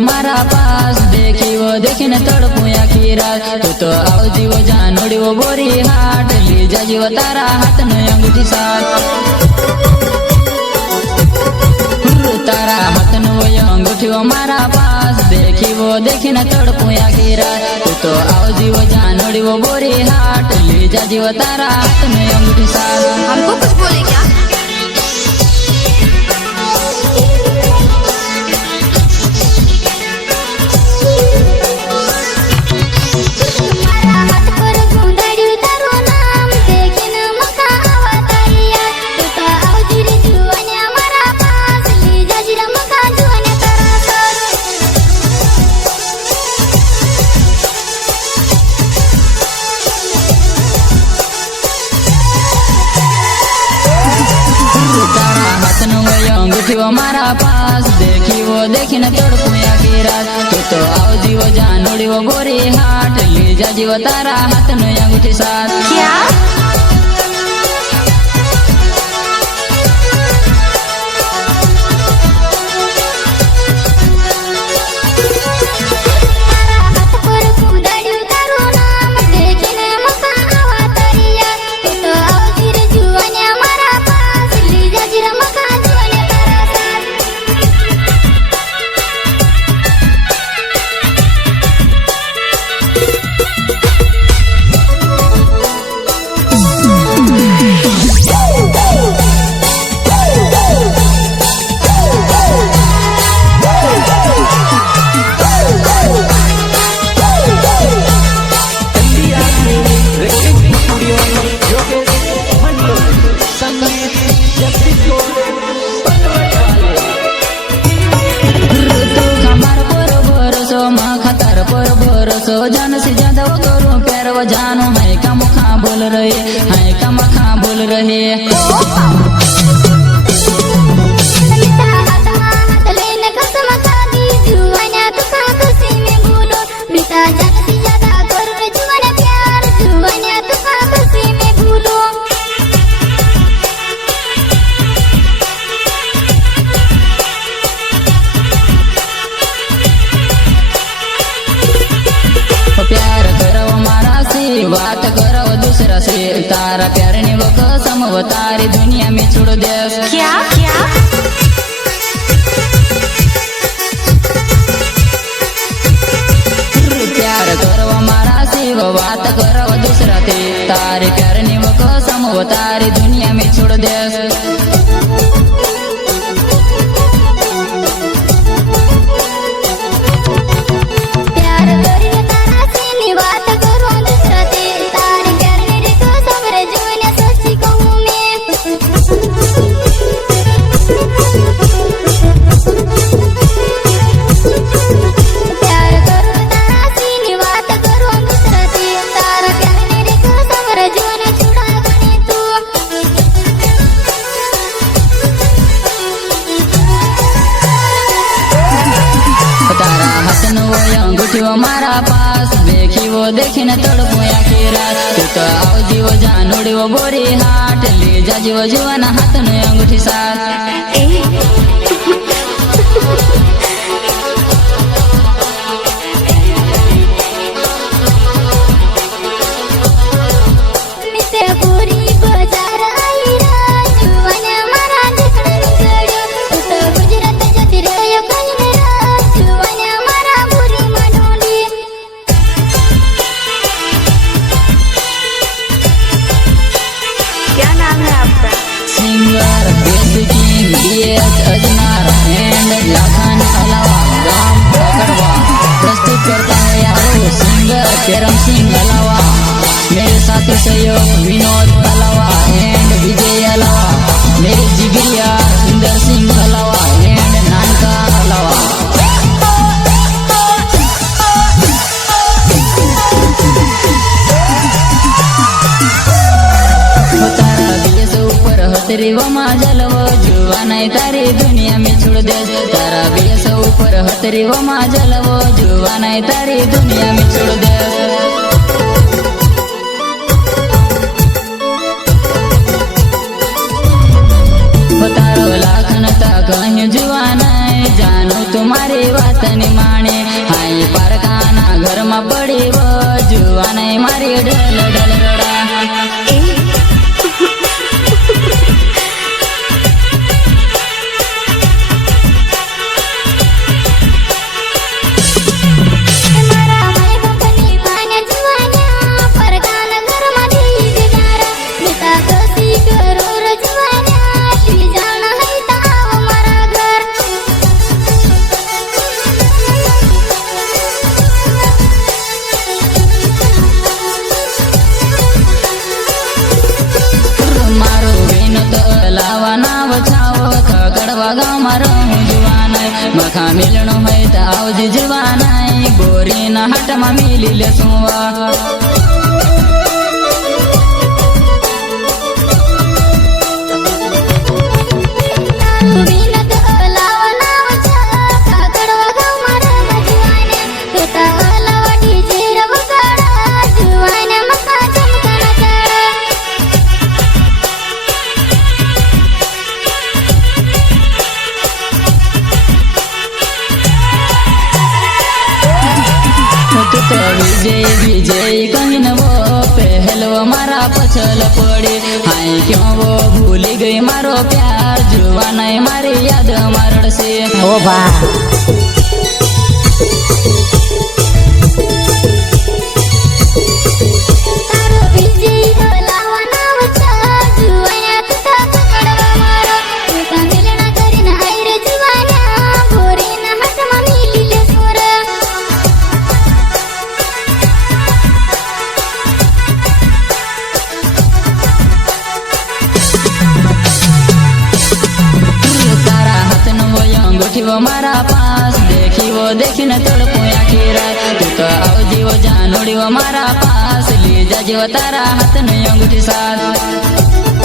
मारा पास देखी वो देखने तड़पू आखी रात तू तो आओ जीवो जानोड़ी वो बोरी हाट ली जा जीवो तारा हाथ न अंगूठी साथ तारा हाथ न वो अंगूठी वो मारा पास देखी वो देखने तड़पू आखी रात तू तो आओ जीवो जानोड़ी वो बोरी हाट ली जा जीवो तारा हाथ न अंगूठी साथ। हमको कुछ बोले क्या? वो मारा पास देखी वो देखी न तड़पू आखी रात तू तो आओ जीवो जानोड़ी वो गोरी हाट ली जा जीवो तारा हाथ न अंगूठी साथ। क्या? जान से ज्यादा वो करूं प्यार वो जानू है कम खा बोल रहे है कम खा बोल रहे बात करो दूसरा से तारा प्यार ने वो कसम वो तारी दुनिया में छोड़ दे। क्या क्या? प्यार करो हमारा से वो बात करो दूसरा से तारे प्यार ने वो कसम वो तारी दुनिया में छोड़ दे। अंगूठी वो मारा पास देखी वो देखी न तड़पू आखी रात तू तो आओ जीवो जानोड़ी वो बोरी हाट ले जा जीवो जीवन हाथ न अंगूठी साथ। सिंगर अजनार एंड लाखन अलावा गांव पकड़वा प्रस्तुत करता है यारो सिंगर केरम सिंह अलावा मेरे साथी सहयोग विनोद अलावा एंड विजय अलावा मेरे जिगरिया सुंदर सिंह अलावा एंड नानका अलावा। तेरी वो माजल वो जुआ नहीं तारी दुनिया में छोड़ दे तारा भी ऐसा ऊपर हो तेरी वो माजल वो जुआ नहीं तारी दुनिया में छोड़ दे। तारो लाखन तक जुआ नहीं जानू तुम्हारी बात नहीं काकड़वा गाँव में रहूं जुवाना मखा मिलनो है तो आवजी जुवाना गोरी ना हट में मिली ले सुवा विजय विजय कहीं न वो पहलो मारा पछल पड़े हाय क्यों वो भूल गई मारो प्यार जुवाना मारी याद मारड़ से ओ बा वो मारा पास देखी वो देखी न तड़पो आखिरा तू तो आओ जीवो जानोड़ी वो मारा पास ले जा जीव तारा हाथ में अंगूठी साथ